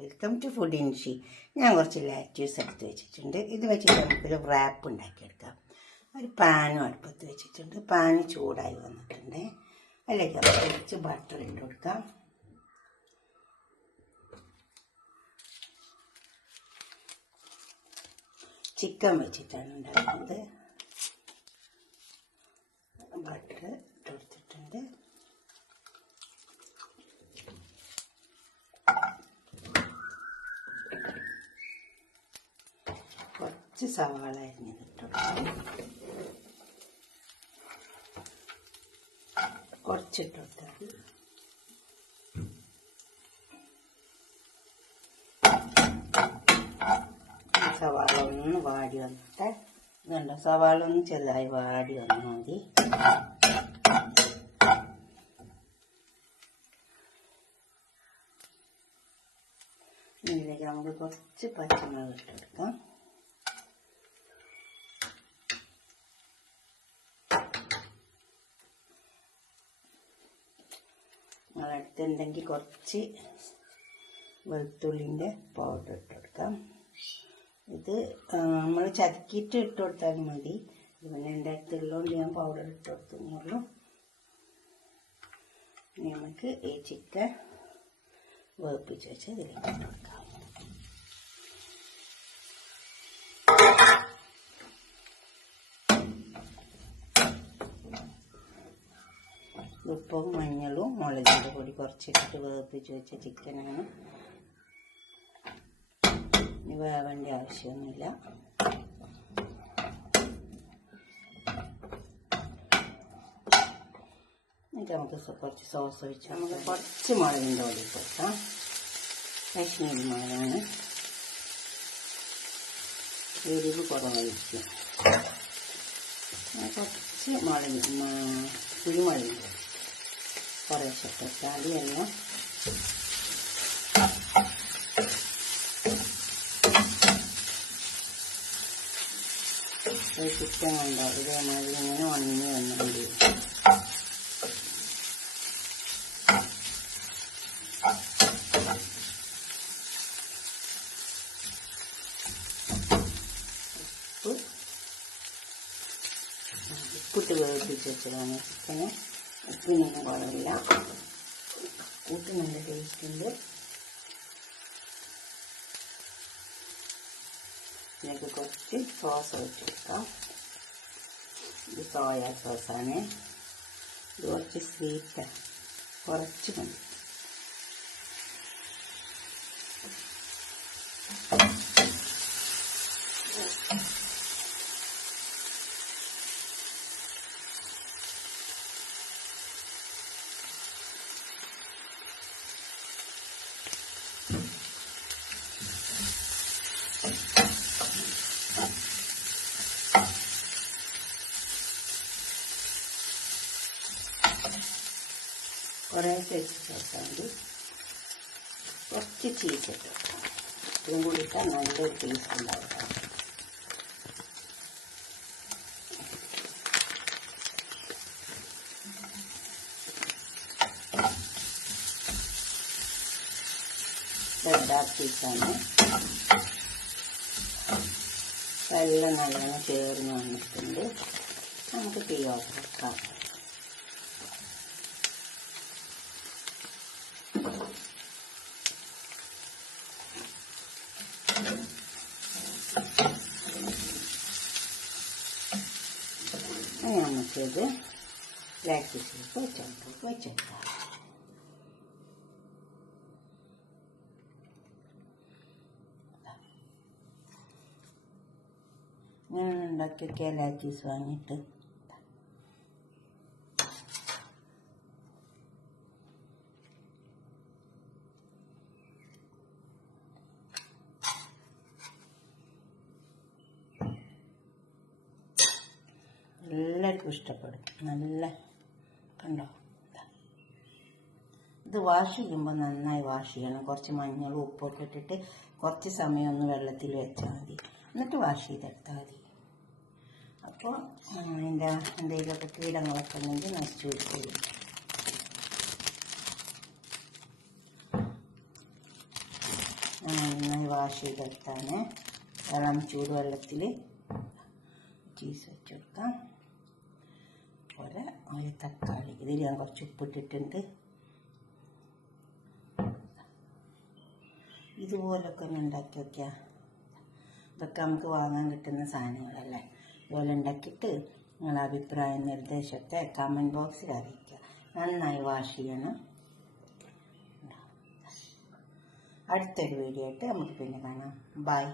Welcome to food ഇൻഷി. ഞാൻ കുറച്ച് ലാറ്റ്യൂസ് എടുത്ത് വെച്ചിട്ടുണ്ട്. ഇത് വെച്ചിട്ട് നമുക്കൊരു റാപ്പ് ഉണ്ടാക്കിയെടുക്കാം. ഒരു പാനും അടുപ്പത്ത് വെച്ചിട്ടുണ്ട്. പാന് ചൂടായി വന്നിട്ടുണ്ട്. അതിലേക്ക് നമുക്ക് കുറച്ച് ബട്ടർ ഇട്ട് കൊടുക്കാം. ചിക്കൻ വെച്ചിട്ടാണ് ഉണ്ടാക്കുന്നത്. ബട്ടർ ഇട്ട് കൊടുത്തിട്ടുണ്ട്. കുറച്ച് സവാള അരിഞ്ഞത് ഇട്ട് കൊടുക്കാം. കുറച്ചിട്ട് കൊടുത്താൽ സവാള ഒന്ന് വാടി വന്നിട്ട് ഇതുണ്ടോ, സവാള ഒന്ന് ചെറുതായി വാടി വന്നാൽ മതി. ഇതിലേക്ക് നമുക്ക് കുറച്ച് പച്ചമുളക് ഇട്ടെടുക്കാം. അടുത്തുണ്ടെങ്കിൽ കുറച്ച് വെളുത്തുള്ളിൻ്റെ പൗഡർ ഇട്ട് കൊടുക്കാം. ഇത് നമ്മൾ ചതക്കിയിട്ട് ഇട്ട് കൊടുത്താൽ മതി. പിന്നെ എൻ്റെ അടുത്തുള്ളതുകൊണ്ട് ഞാൻ പൗഡർ ഇട്ട് കൊടുത്തുള്ളൂ. നമുക്ക് ഈ ചിക്കൻ വേപ്പിച്ച് വെച്ച് ഇതിലേക്ക് ഇട്ട് കൊടുക്കാം. ഉപ്പും മഞ്ഞളും മുളകിൻ്റെ പൊടി കുറച്ചിട്ട് വേപ്പിച്ച് വെച്ച ചിക്കനാണ്. ഇനി വേവേണ്ട ആവശ്യമൊന്നുമില്ല. എന്നിട്ട് നമുക്ക് കുറച്ച് സോസ് ഒഴിച്ച് നമുക്ക് കുറച്ച് മുളകിൻ്റെ പൊടി കൊടുക്കാം. കാശ്മീരി മുളകാണ്, എരിവ് കുറവായിരിക്കും. കുറച്ച് കുരുമുളകിൻ്റെ കുറേശ്ശെ ഇട്ടാൽ എല്ലാം ചിക്കൻ കണ്ടോ ഇതേമാതിരി ഇങ്ങനെ ഉണങ്ങി വന്നാൽ ഉപ്പിട്ട് വേവിപ്പിച്ച് വെച്ചതാണ് ചിക്കന്. ഉപ്പിനൊന്നും കുഴപ്പമില്ല, ഉപ്പ് നല്ല ടേസ്റ്റ് ഉണ്ട്. ഇതിലേക്ക് കുറച്ച് സോസ് ഒഴിച്ച് കൊടുക്കാം. ഇത് സോയാ സോസാണ്. ഇത് കുറച്ച് സ്വീറ്റ് കുറച്ച് മതി. കുറേശ്ശെ വെച്ച് ചേർത്താൽ മതി. കുറച്ച് ചീസ് ഇട്ട് ഇതും കൂടി ഇട്ടാൽ നല്ലൊരു ടേസ്റ്റ് ഉണ്ടാവുക. ചെറുതാ പീസാണ്. എല്ലാം നല്ലോണം ചേർന്ന് വന്നിട്ടുണ്ട്. നമുക്ക് തീ ഓഫ് വെക്കാം. നമുക്കിത് ലാറ്റിസിലേക്ക് വെച്ചെടുക്കാം. ഞാൻ ഉണ്ടാക്കിയൊക്കെ ലാറ്റീസ് വാങ്ങിയിട്ട് എല്ലാവർക്കും ഇഷ്ടപ്പെടും. നല്ല കണ്ടോ, ഇത് വാഷ് ചെയ്യുമ്പോൾ നന്നായി വാഷ് ചെയ്യണം. കുറച്ച് മഞ്ഞളും ഉപ്പൊക്കെ ഇട്ടിട്ട് കുറച്ച് സമയം ഒന്ന് വെള്ളത്തിൽ വെച്ചാൽ മതി. എന്നിട്ട് വാഷ് ചെയ്തെടുത്താൽ മതി. അപ്പോൾ അതിൻ്റെ എന്തെങ്കിലുമൊക്കെ കീടങ്ങളൊക്കെ ഉണ്ടെങ്കിൽ നശിച്ചു വരും. വാഷ് ചെയ്തെടുത്താണ്. ഇളം ചൂടുവെള്ളത്തിൽ ചീസ് വെച്ച് കൊടുക്കാം. അതുപോലെ ഒരു തക്കാളി, ഇതിൽ ഞാൻ കുറച്ച് ഉപ്പിട്ടിട്ടുണ്ട്. ഇതുപോലൊക്കെ ഒന്ന് ഉണ്ടാക്കി വയ്ക്കുക. ഇതൊക്കെ നമുക്ക് വാങ്ങാൻ കിട്ടുന്ന സാധനങ്ങളല്ലേ. ഇതുപോലെ ഉണ്ടാക്കിയിട്ട് നിങ്ങളുടെ അഭിപ്രായം നിർദ്ദേശമൊക്കെ കമൻറ്റ് ബോക്സിൽ അറിയിക്കുക. നന്നായി വാഷ് ചെയ്യണം. അടുത്തൊരു വീഡിയോ ആയിട്ട് നമുക്ക് പിന്നെ കാണാം. ബൈ.